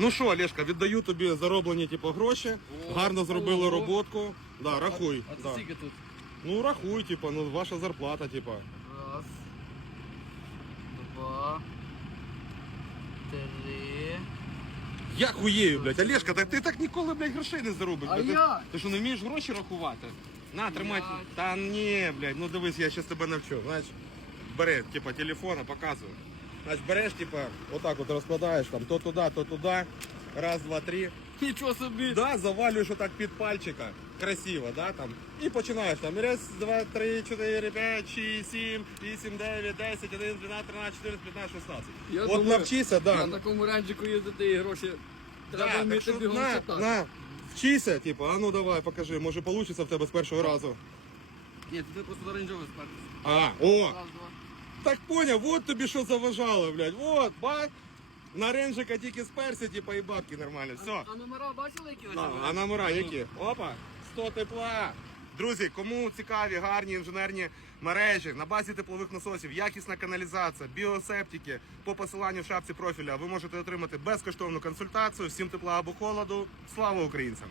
Ну що, Олешка, віддаю тобі зароблені типу, гроші. О, Гарно зробили ого. роботку. Да, рахуй. А це да. скільки тут? Ну рахуй, типу, ну ваша зарплата, типу. Раз. Два. Три. Я хуєю, блядь. Олешка, так ти так ніколи, блядь, грошей не заробиш. А блядь. Ти- як? Ти що не вмієш гроші рахувати? На, тримай. Блядь. Та ні, блядь, ну дивись, я щас тебе навчу. Знаєш, бери, типа, телефона, показую. Значить, береш, типа, отак от розкладаєш там, то туди, то туди. Раз, два, три. Нічого собі. Да, завалюєш отак під пальчика. Красиво, да, там. І починаєш там. Раз, два, три, чотири, п'ять, шість, сім, вісім, дев'ять, десять, один, дванадцять, тринадцять, чотирнадцять, п'ятнадцять, шістнадцять. Я От думаю, навчися, да. На такому ренджику їздити і гроші. Треба Да, так вміти що бігом на, читати. на, вчися, типу, а ну давай, покажи, може вийде в тебе з першого разу. Ні, ти просто за рейнджовий спертися. А, о, Раз, два. Так поняв, от тобі що заважало, блядь, от, бак, на ренжика тільки сперся, типу, і бабки нормально, все. А номера бачили, які А, а номера які? Опа, 100 тепла. Друзі, кому цікаві гарні інженерні мережі на базі теплових насосів, якісна каналізація, біосептики по посиланню в шапці профіля, ви можете отримати безкоштовну консультацію. Всім тепла або холоду. Слава українцям!